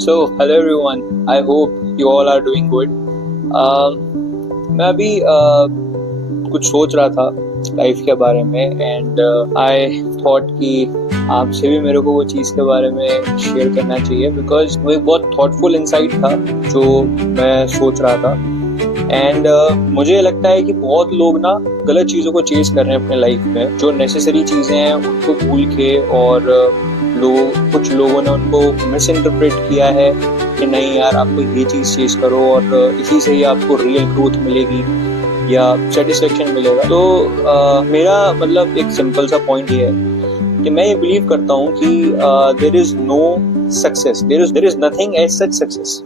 So, hello everyone. I hope you all are doing good. मैं अभी कुछ सोच रहा था लाइफ के बारे में एंड आई थॉट कि आपसे भी मेरे को वो चीज़ के बारे में शेयर करना चाहिए बिकॉज वो एक बहुत थॉटफुल इंसाइट था जो मैं सोच रहा था एंड मुझे लगता है कि बहुत लोग ना गलत चीज़ों को चेज कर रहे हैं अपने लाइफ में। जो नेसेसरी चीज़ें हैं उनको भूल के और कुछ लोगों ने उनको मिस इंटरप्रेट किया है कि नहीं यार आपको ये चीज़ चेज करो और इसी से ही आपको रियल ग्रोथ मिलेगी या सेटिस्फेक्शन मिलेगा। तो मेरा मतलब एक सिंपल सा पॉइंट ये है कि मैं ये बिलीव करता हूँ कि there is no success, there is nothing as such success.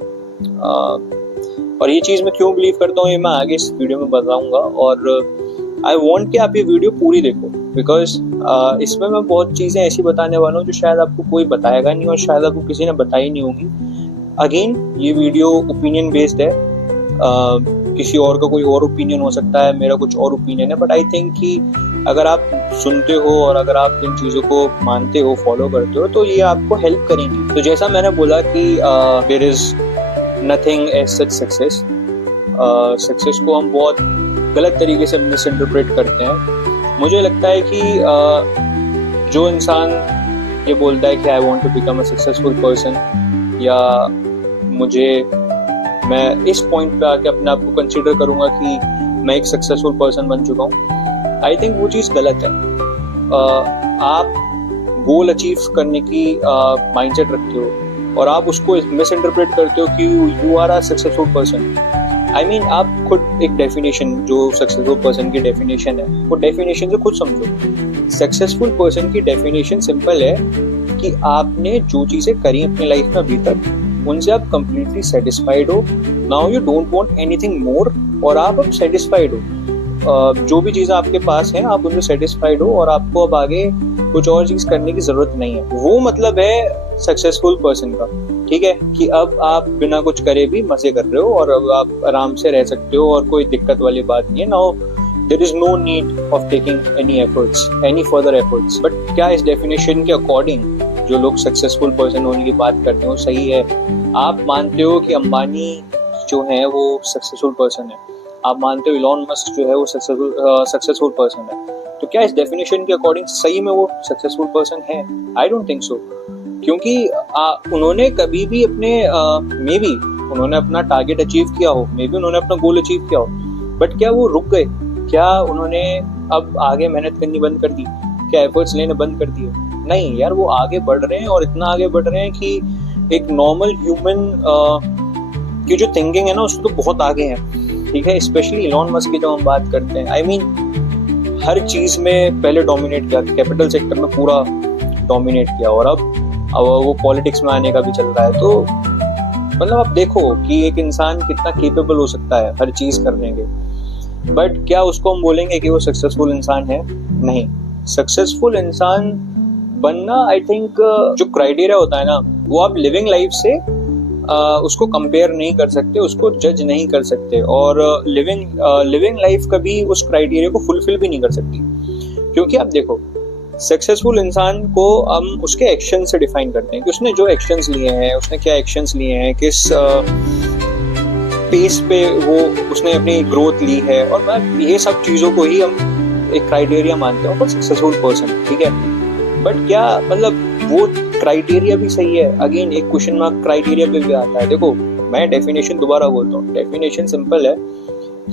और ये चीज़ मैं क्यों बिलीव करता हूँ ये मैं आगे इस वीडियो में बताऊंगा और आई वांट कि आप ये वीडियो पूरी देखो बिकॉज इसमें मैं बहुत चीज़ें ऐसी बताने वाला हूँ जो शायद आपको कोई बताएगा नहीं और शायद आपको किसी ने बताई नहीं होगी। अगेन ये वीडियो ओपिनियन बेस्ड है, किसी और का कोई और ओपिनियन हो सकता है, मेरा कुछ और ओपिनियन है, बट आई थिंक कि अगर आप सुनते हो और अगर आप इन चीज़ों को मानते हो, फॉलो करते हो तो ये आपको हेल्प करेंगी। तो जैसा मैंने बोला कि there is nothing as such success. Success को हम बहुत गलत तरीके से मिस इंटरप्रेट करते हैं। मुझे लगता है कि जो इंसान ये बोलता है कि I want to become a successful person या मैं इस पॉइंट पे आके अपने आप को कंसिडर करूंगा कि मैं एक सक्सेसफुल पर्सन बन चुका हूँ, आई थिंक वो चीज़ गलत है। आप गोल अचीव करने की माइंडसेट रखते हो और आप उसको मिस इंटरप्रेट करते हो कि you are a successful person. I mean आप खुद एक डेफिनेशन जो सक्सेसफुल पर्सन की डेफिनेशन है वो डेफिनेशन से खुद समझो। सक्सेसफुल पर्सन की डेफिनेशन सिंपल है कि आपने जो चीज़ें करी अपनी लाइफ में अभी तक उनसे आप कंप्लीटली सेटिस्फाइड हो। Now you don't want anything more और आप अब सेटिस्फाइड हो। जो भी चीज़ें आपके पास हैं आप उनसे सेटिस्फाइड हो और आपको अब आगे कुछ और चीज़ करने की ज़रूरत नहीं है। वो मतलब है सक्सेसफुल पर्सन का, ठीक है, कि अब आप बिना कुछ करे भी मजे कर रहे हो और अब आप आराम से रह सकते हो और कोई दिक्कत वाली बात नहीं है। Now there is no need of taking any further efforts. But क्या इस डेफिनेशन के अकॉर्डिंग जो लोग सक्सेसफुल पर्सन होने की बात करते हैं वो सही है? आप मानते हो कि अंबानी जो है वो सक्सेसफुल पर्सन है, आप मानते हो इलॉन मस्क जो है वो सक्सेसफुल पर्सन है, तो क्या इस डेफिनेशन के अकॉर्डिंग सही में वो सक्सेसफुल पर्सन है? आई डोंट थिंक सो, क्योंकि उन्होंने कभी भी मे बी उन्होंने अपना टारगेट अचीव किया हो, मे बी उन्होंने अपना गोल अचीव किया हो, बट क्या वो रुक गए? क्या उन्होंने अब आगे मेहनत करनी बंद कर दी? क्या एफर्ट्स लेने बंद कर दिए? नहीं यार, वो आगे बढ़ रहे हैं और इतना आगे बढ़ रहे हैं कि एक नॉर्मल ह्यूमन की जो थिंकिंग है ना उसको तो बहुत आगे है, ठीक है। स्पेशली इलॉन मस्क की जब हम बात करते हैं, आई मीन हर चीज़ में पहले डोमिनेट किया, कैपिटल सेक्टर में पूरा डोमिनेट किया और अब वो पॉलिटिक्स में आने का भी चल रहा है। तो मतलब आप देखो कि एक इंसान कितना केपेबल हो सकता है हर चीज़ करने के, बट क्या उसको हम बोलेंगे कि वो सक्सेसफुल इंसान है? नहीं। सक्सेसफुल इंसान बनना, आई थिंक जो क्राइटेरिया होता है ना वो आप लिविंग लाइफ से उसको कंपेयर नहीं कर सकते, उसको जज नहीं कर सकते और लिविंग लाइफ कभी उस क्राइटेरिया को फुलफिल भी नहीं कर सकती। क्योंकि आप देखो सक्सेसफुल इंसान को हम उसके एक्शन से डिफाइन करते हैं कि उसने जो एक्शंस लिए हैं, उसने क्या एक्शंस लिए हैं, किस पेस पे वो उसने अपनी ग्रोथ ली है, और ये सब चीज़ों को ही हम एक क्राइटेरिया मानते हैं फॉर सक्सेसफुल पर्सन, ठीक है। बट क्या मतलब वो क्राइटेरिया भी सही है? अगेन एक क्वेश्चन मार्क क्राइटेरिया पे भी आता है। देखो मैं डेफिनेशन दोबारा बोलता हूँ, डेफिनेशन सिंपल है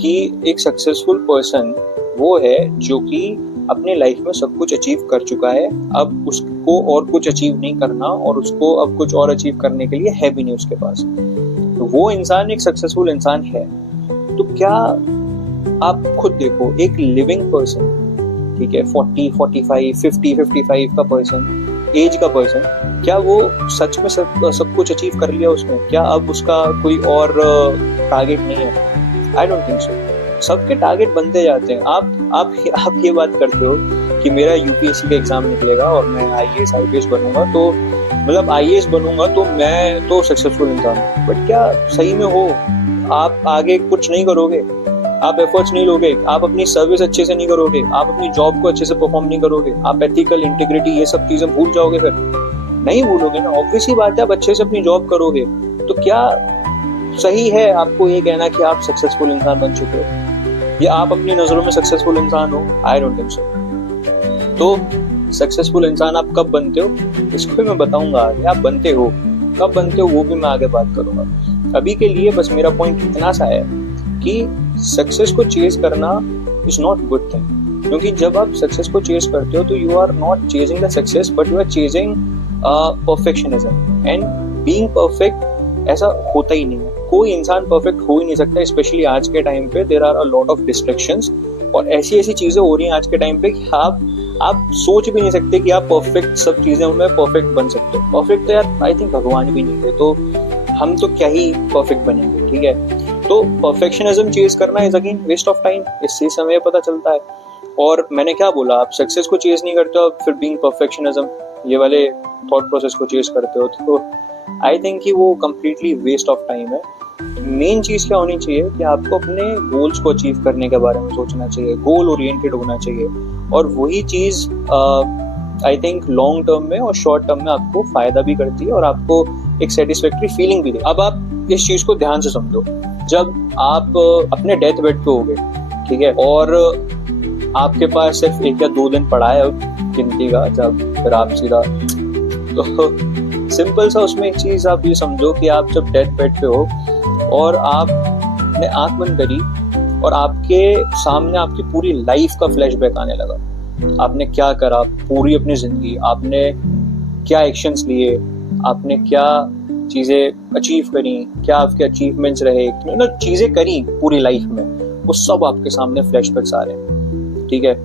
कि एक सक्सेसफुल पर्सन वो है जो कि अपने लाइफ में सब कुछ अचीव कर चुका है, अब उसको और कुछ अचीव नहीं करना और उसको अब कुछ और अचीव करने के लिए है भी नहीं उसके पास, तो वो इंसान एक सक्सेसफुल इंसान है। तो क्या आप खुद देखो एक लिविंग पर्सन, ठीक है, 40, 45, 50, 55 का पर्सन, एज का पर्सन, क्या वो सच में सब कुछ अचीव कर लिया उसने? क्या अब उसका कोई और टारगेट नहीं है? I don't think so. सबके टारगेट बनते जाते हैं। आप ये बात करते हो कि मेरा यूपीएससी का एग्जाम निकलेगा और मैं आईएएस आईपीएस बनूंगा, तो मतलब आईएएस बनूंगा तो मैं तो सक्सेसफुल इंसान हूँ। बट क्या सही में हो? आप आगे कुछ नहीं करोगे, आप एफर्ट्स नहीं लोगे, आप अपनी सर्विस अच्छे से नहीं करोगे, आप अपनी जॉब को अच्छे से परफॉर्म नहीं करोगे, आप एथिकल इंटीग्रिटी ये सब चीजें भूल जाओगे, फिर नहीं भूलोगे ना, ऑब्वियस ही बात है, आप अच्छे से अपनी जॉब करोगे तो क्या सही है आपको ये कहना कि आप सक्सेसफुल इंसान बन चुके हो या आप अपनी नजरों में सक्सेसफुल इंसान हो? I don't think so. तो सक्सेसफुल इंसान आप कब बनते हो इसको भी मैं बताऊंगा आगे। आप बनते हो कब बनते हो वो भी मैं आगे बात करूंगा। अभी के लिए बस मेरा पॉइंट इतना सा है कि सक्सेस को चेज करना इज नॉट गुड थिंग, क्योंकि जब आप सक्सेस को चेज करते हो तो you are not chasing the success but you are chasing perfectionism, and being perfect ऐसा होता ही नहीं है। कोई इंसान परफेक्ट हो ही नहीं सकता, स्पेशली आज के टाइम पे there are a lot of distractions और ऐसी ऐसी चीजें हो रही हैं आज के टाइम पे कि आप सोच भी नहीं सकते कि आप परफेक्ट सब चीजें में परफेक्ट बन सकते हो। परफेक्ट तो यार आई थिंक भगवान भी नहीं थे, तो हम तो क्या ही परफेक्ट बनेंगे, ठीक है। तो परफेक्शनिज्म चेज करना is again waste of time, इससे समय पता चलता है। और मैंने क्या बोला, आप सक्सेस को चेज नहीं करते हो फिर बीइंग परफेक्शनिज्म ये वाले थॉट प्रोसेस को चेज करते हो, तो आई थिंक कि वो कंप्लीटली वेस्ट ऑफ टाइम है। मेन चीज क्या होनी चाहिए कि आपको अपने गोल्स को अचीव करने के बारे में सोचना चाहिए, गोल ओरिएंटेड होना चाहिए, और वही चीज आई थिंक लॉन्ग टर्म में और शॉर्ट टर्म में आपको फायदा भी करती है और आपको एक सेटिस्फैक्ट्री फीलिंग भी दे। अब आप इस चीज को ध्यान से समझो, जब आप अपने डेथ बेड पे होगे, ठीक है, और आपके पास सिर्फ 1 या 2 दिन पड़ा है अब गिनती का, जब फिर आप सीधा तो सिंपल सा उसमें एक चीज आप ये समझो कि आप जब डेथ बेड पे हो और आपने आंख बंद करी और आपके सामने आपकी पूरी लाइफ का फ्लैशबैक आने लगा, आपने क्या करा पूरी अपनी जिंदगी, आपने क्या एक्शंस लिए, आपने क्या चीजें अचीव करी, क्या आपके अचीवमेंट्स रहे, चीजें करी पूरी लाइफ में, वो सब आपके सामने फ्लैशबैक्स आ रहे हैं, ठीक है।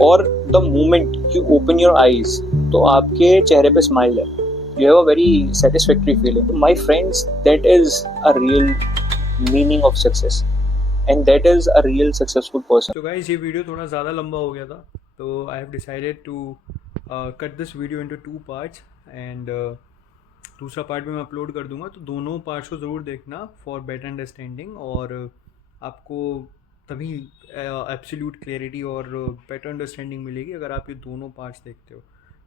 और the moment you open your eyes तो आपके चेहरे पे स्माइल है, you have a very satisfactory feeling. My friends, that is a real meaning of success, and that is a real successful person. तो गाइस ये वीडियो थोड़ा ज़्यादा लंबा हो गया था, तो I have decided to cut this video into 2 parts, and दूसरा पार्ट भी मैं अपलोड कर दूंगा। तो दोनों पार्ट्स को ज़रूर देखना फॉर बेटर अंडरस्टैंडिंग, और आपको तभी एब्सोल्यूट क्लैरिटी और बेटर अंडरस्टैंडिंग मिलेगी अगर आप ये दोनों पार्ट्स देखते हो।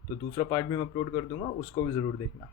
तो दूसरा पार्ट भी मैं अपलोड कर दूंगा, उसको भी ज़रूर देखना।